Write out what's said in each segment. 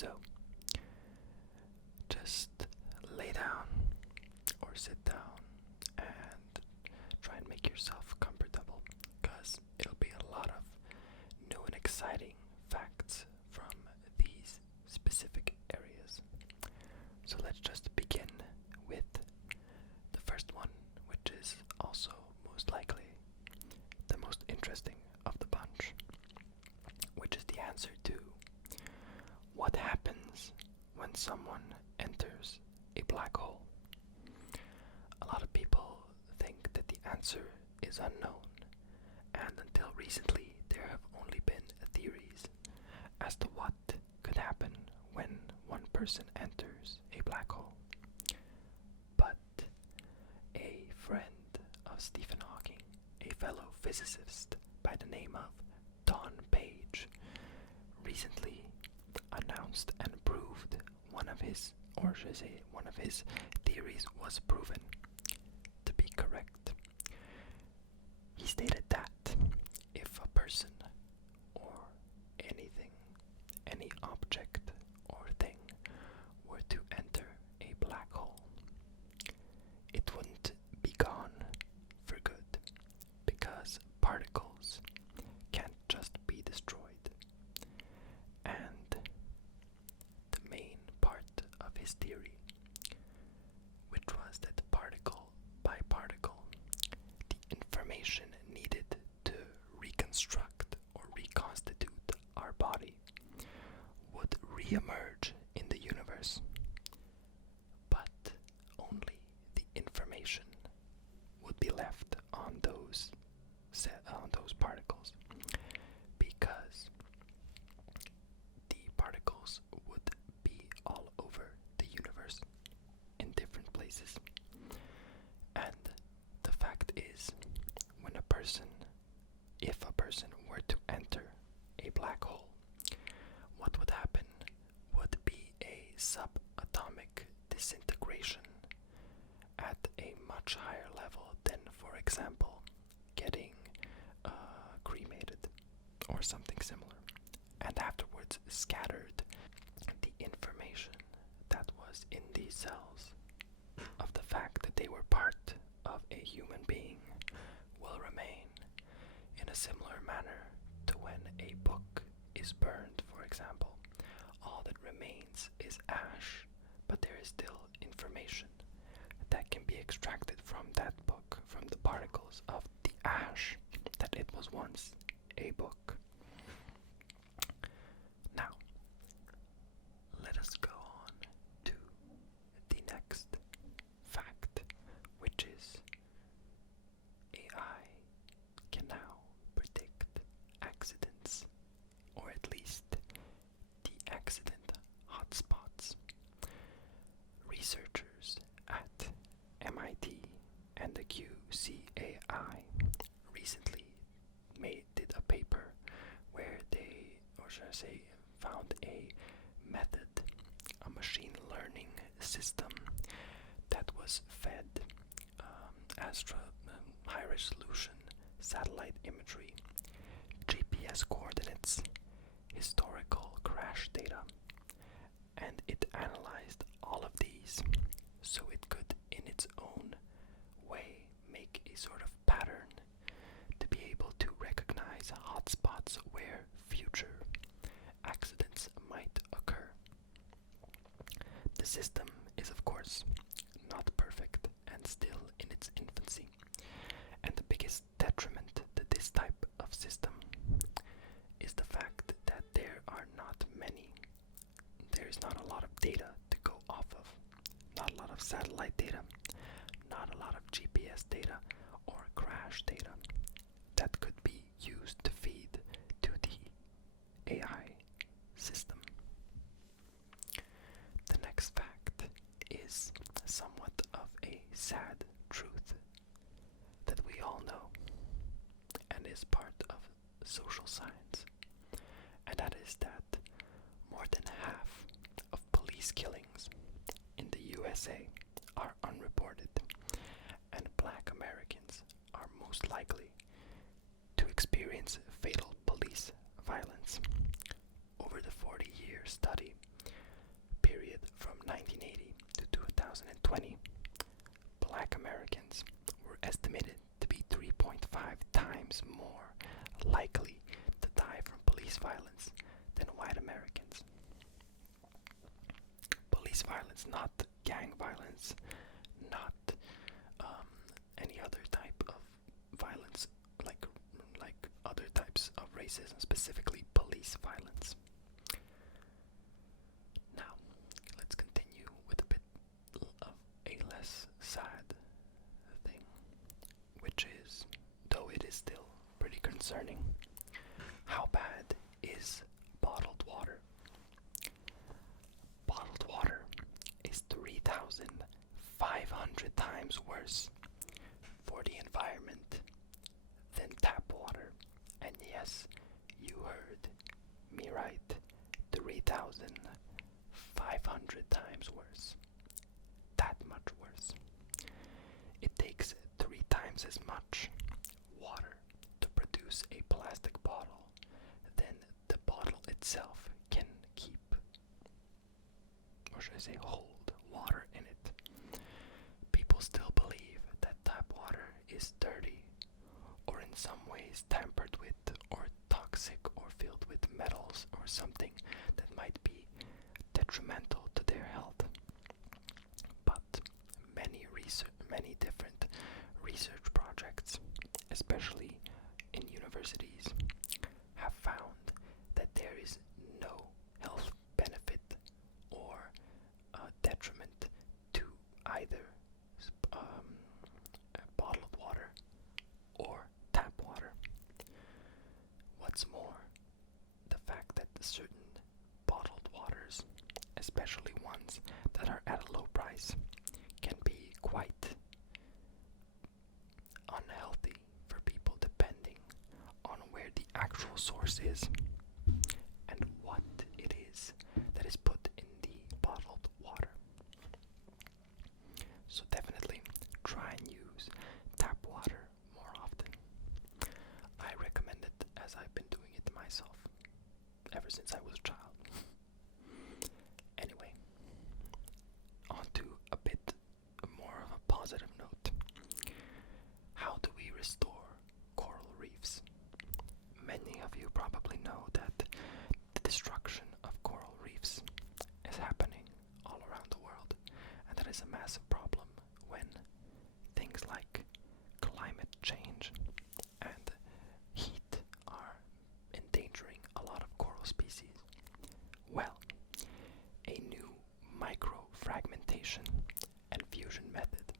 So, just lay down or sit down and try and make yourself comfortable, because it'll be a lot of new and exciting facts from these specific areas. So let's just begin with the first one, which is also most likely the most interesting of the bunch, which is the answer to what happens when someone enters a black hole. A lot of people think that the answer is unknown, and until recently there have only been theories as to what could happen when one person enters a black hole. But a friend of Stephen Hawking, a fellow physicist by the name of Don Page, recently announced and proved one of his theories was proven to be correct. He stated that if a person or anything, any object or thing were to enter a black hole, it wouldn't be gone for good, because particles can't just be destroyed. And the main part of his theory, which was that particle by particle, the information needed to reconstruct or reconstitute our body would re-emerge in the universe, but only the information would be left on those particles, because the particles would be all over the universe in different places. And the fact is, if a person were to enter a black hole, what would happen would be a subatomic disintegration at a much higher level than, for example, getting cremated or something similar, and afterwards scattered. The information that was in these cells of the fact that they were part of a human being will remain in a similar manner to when a book is burned, for example. All that remains is ash, but there is still information that can be extracted from that book, from the particles of the ash that it was once a book. Now, let us go on to the next fact, which is AI can now predict accidents, or at least the accident hotspots. Researchers at MIT and the QCAI recently did a paper where they, or should I say, found a method, a machine learning system that was fed high resolution satellite imagery, GPS coordinates, historical crash data, and it analyzed all of these so it could, in its own way, make a sort of pattern to be able to recognize hotspots where future accidents might occur. The system is, of course, not perfect and still in its infancy, and the biggest detriment to this type of system is the fact that there is not a lot of data to go off of, not a lot of satellite data, not a lot of GPS data or crash data that could be used to feed to the AI system. The next fact is somewhat of a sad truth that we all know and is part of social science, and that is that more than half of police killings in the USA are unreported, and Black Americans are most likely to experience fatal police violence. Over the 40-year study, 2020, Black Americans were estimated to be 3.5 times more likely to die from police violence than white Americans. Police violence, not gang violence, not any other type of violence, like other types of racism, specifically police violence. Now, let's continue with a bit of a less sad thing, which is, though it is still pretty concerning, how bad is bottled water? Bottled water is 3,500 times worse for the environment than tap water. And yes, you heard me right, 3,500 times worse. That much worse. It takes 3 times as much water to produce a plastic bottle than the bottle itself can keep, or should I say hold, water in it. People still believe that tap water is dirty, or in some ways tampered with, or toxic, or filled with metals, or something that might be detrimental to their health. But many different research projects, especially in universities, have found that there is no health benefit or detriment to either bottled water or tap water. What's more, the fact that certain bottled waters, especially ones that are at a low price, can be quite unhealthy for people depending on where the actual source is and what it is that is put in the bottled water. So definitely try and use tap water more often. I recommend it, as I've been doing it myself ever since I was a child. Anyway, on to a bit more of a positive note. How do we restore coral reefs? Many of you probably know that the destruction of coral reefs is happening all around the world, and that is a massive problem when things like climate change and heat are endangering a lot of coral species. Well, a new microfragmentation and fusion method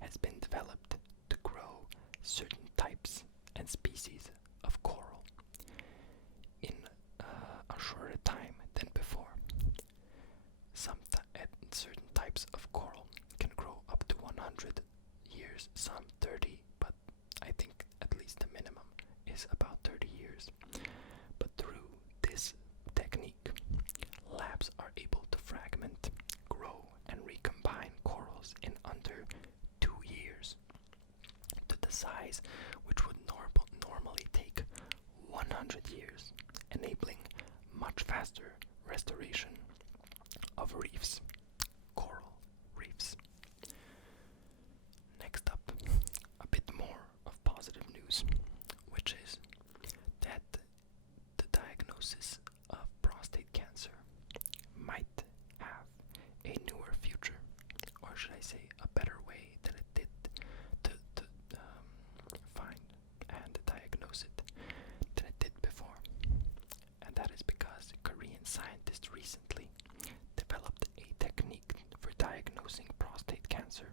has been developed to grow certain types and species of coral in a shorter time than before. Certain types of coral can grow up to 100 years, some 30, but I think at least the minimum is about 30 years. But through this technique, labs are able to fragment, grow, and recombine corals in under 2 years to the size which would normally take 100 years, enabling much faster restoration of reefs, coral reefs. Next up, a bit more of positive news, which is that the diagnosis of prostate cancer might have a newer future, or should I say a better way than it did to find and diagnose it than it did before. And that is because Korean scientists recently developed a technique for diagnosing prostate cancer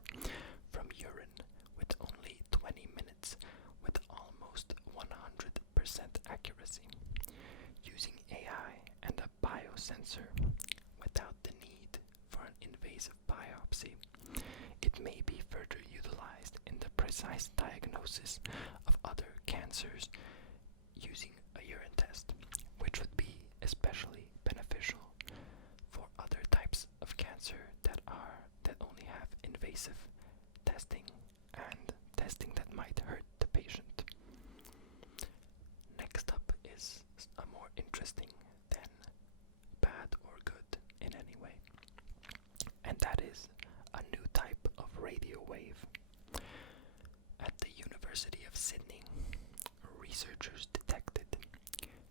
from urine with only 20 minutes with almost 100% accuracy, using AI and a biosensor without the need for an invasive biopsy. It may be further utilized in the precise diagnosis of other cancers using a urine test, which would be especially beneficial for other types of cancer that only have invasive testing and testing that might hurt the patient. Next up is a more interesting than bad or good in any way, and that is a new radio wave. At the University of Sydney, researchers detected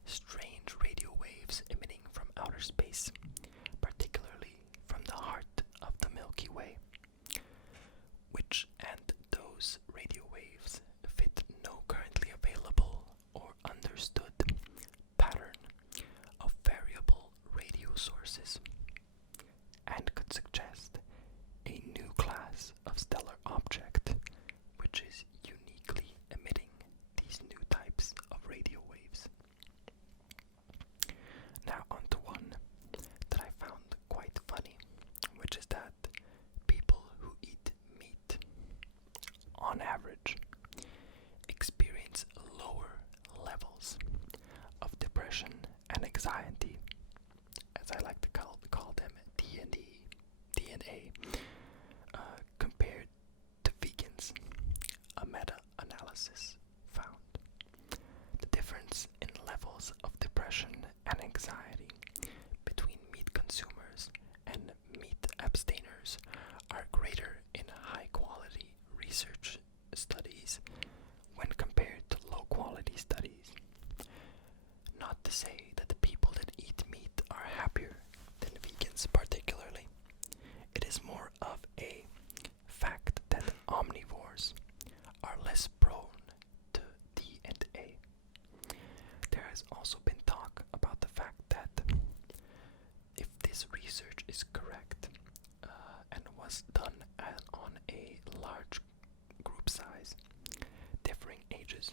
strange radio waves emitting from outer space, particularly from the heart of the Milky Way, and those radio waves fit no currently available or understood pattern of variable radio sources, and could suggest a new class of stellar object which is uniquely emitting these new types of radio waves. Now on to one that I found quite funny, which is that people who eat meat, on average, experience lower levels of depression and anxiety, as I like to call them DNA, compared to vegans. A meta-analysis found the difference in levels of depression and anxiety between meat consumers and meat abstainers are greater in high-quality research studies when compared to low-quality studies. Not to say that the people that eat meat are happier than vegans particularly. It is more of a fact that omnivores are less prone to D&A. There has also been talk about the fact that if this research is correct and was done on a large group size, differing ages,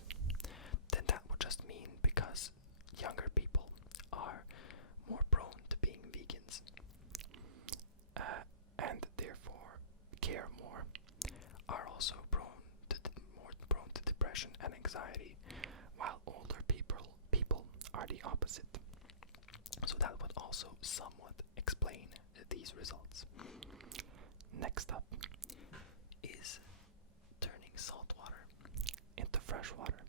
then that would just mean because younger people are more prone to being vegans and therefore care more, are also more prone to depression and anxiety, while older people are the opposite. So that would also somewhat explain these results. Next up is turning salt water into fresh water.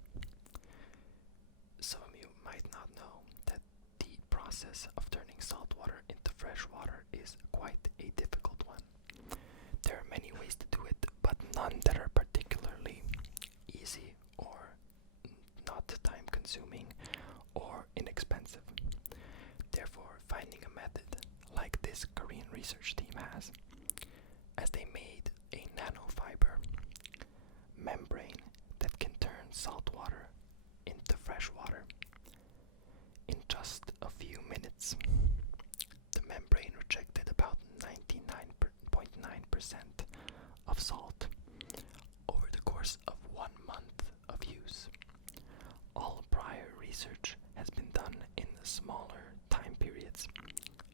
Some of you might not know that the process of turning salt water into fresh water is quite a difficult one. There are many ways to do it, but none that are particularly easy or not time-consuming or inexpensive. Therefore, finding a method like this Korean research team has, as they made a nanofiber membrane that can turn salt water into fresh water in just a few minutes. The membrane rejected about 99.9% of salt over the course of 1 month of use. All prior research has been done in smaller time periods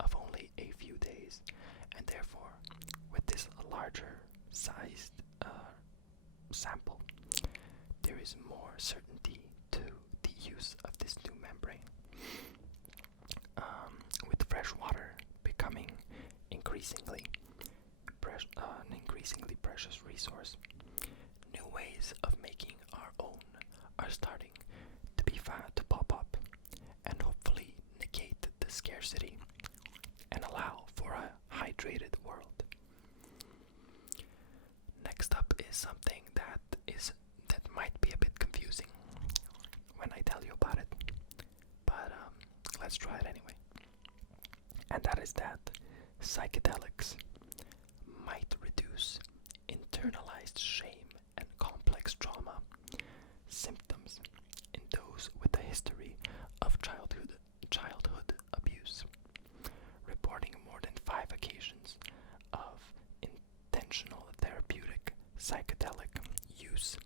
of only a few days, and therefore, with this larger sized sample, there is more certainty to the use of this new membrane. With fresh water becoming an increasingly precious resource, new ways of making our own are starting to pop up, and hopefully negate the scarcity and allow for a hydrated world. Next up is something that might be a bit confusing when I tell you about it, but let's try it anyway. And that is that psychedelics might reduce internalized shame and complex trauma symptoms in those with a history of childhood abuse, reporting more than 5 occasions of intentional therapeutic psychedelic use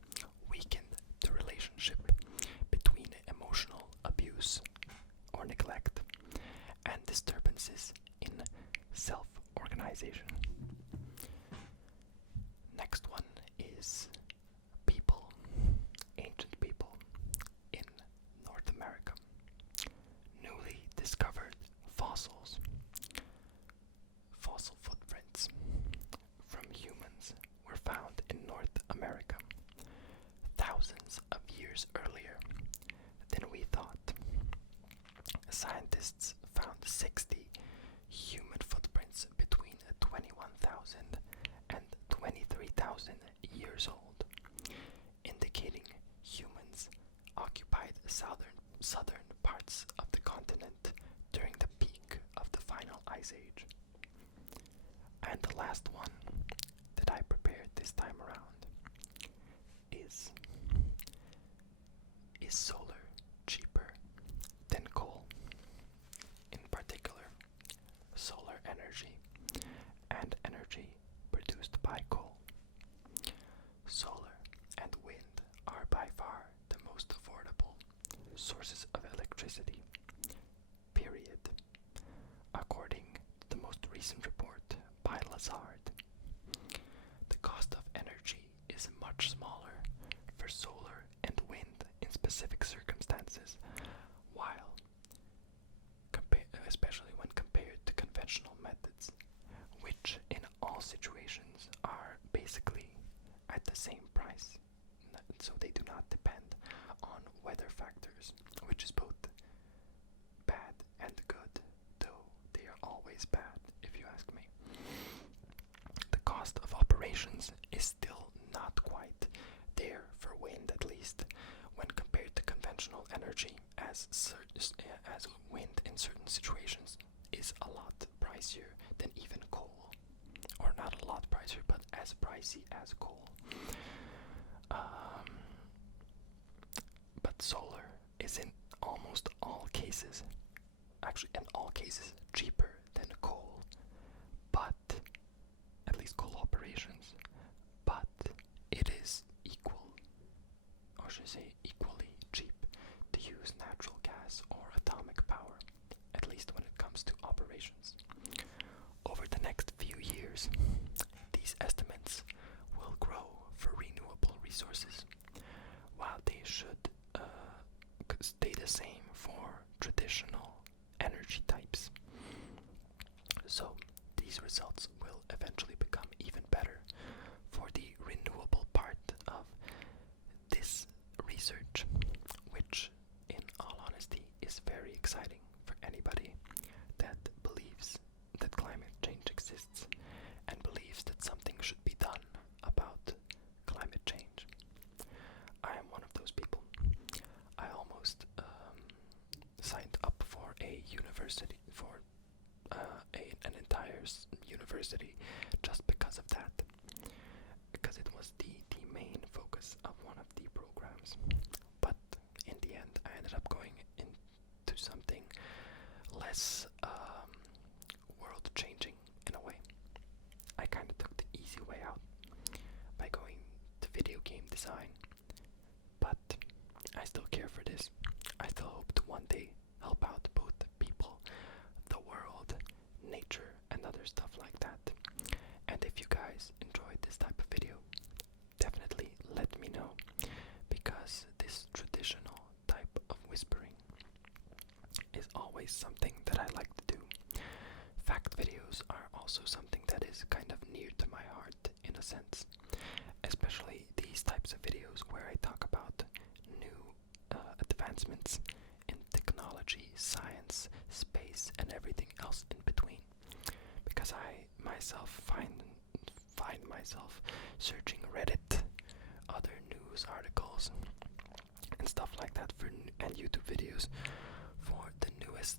weakened the relationship between emotional abuse or neglect and disturbances in self-organization. Next one is ancient people in North America. Newly discovered fossil footprints from humans were found in North America thousands of years earlier than we thought. Scientists found 60 human footprints between 21,000 and 23,000 southern parts of the continent during the peak of the final ice age. And the last one that I prepared this time around is solar cheaper than coal? In particular, solar energy and energy produced by coal. Solar and wind are by far the most affordable sources of electricity, period, according to the most recent report by Lazard. The cost of energy is much smaller for solar and wind in specific circumstances, while especially when compared to conventional methods, which in all situations are basically at the same price, so they do not depend on weather factors, which is both bad and good, though they are always bad if you ask me. The cost of operations is still not quite there for wind, at least when compared to conventional energy, as wind in certain situations is a lot pricier than even coal, or not a lot pricier, but as pricey as coal. But solar is in almost all cases, actually in all cases, cheaper than coal, but at least coal operations, but it is equal, or should I say equally cheap to use natural gas or atomic power, at least when it comes to operations. Over the next few years, these estimates will grow for renewable resources, while they should stay the same for traditional energy types. So these results will eventually become even better for the renewable part of this research, which in all honesty is very exciting for anybody that believes that climate change exists and believes that something should be done about climate change. I am one of those people. I almost signed up for a university, for an entire university, just because of that, because it was the main focus of one of the programs. But in the end, I ended up going into something less world-changing in a way. I kind of took the easy way out by going to video game design, but I still care for this. I still hope to one day help out both people, the world, nature, and other stuff like that. And if you guys enjoyed this type of video, definitely let me know, because this traditional type of whispering is always something that I like to do. Fact videos are also something that is kind of near to my heart in a sense, especially these types of videos where I talk about new advancements in technology, science, space, and everything else in between, because I myself find myself searching Reddit, other news articles, and stuff like that and YouTube videos for the newest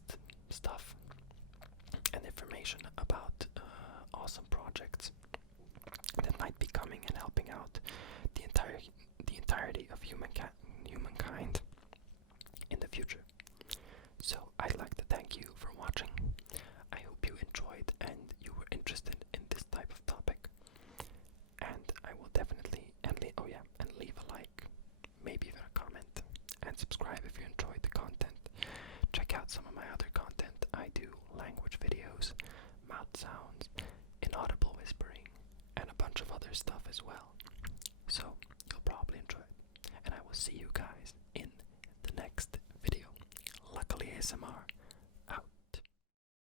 stuff and information about awesome projects that might be coming and helping out the entirety of humankind in the future. So I'd like to thank you for watching. I hope you enjoyed and you were interested in this type of topic. And I will definitely and leave a like, maybe even a comment, and subscribe if you enjoyed the content. Check out some of my other content. I do language videos, mouth sounds, inaudible whispering, and a bunch of other stuff as well. So you'll probably enjoy it. And I will see you guys in the next video. Luckily ASMR.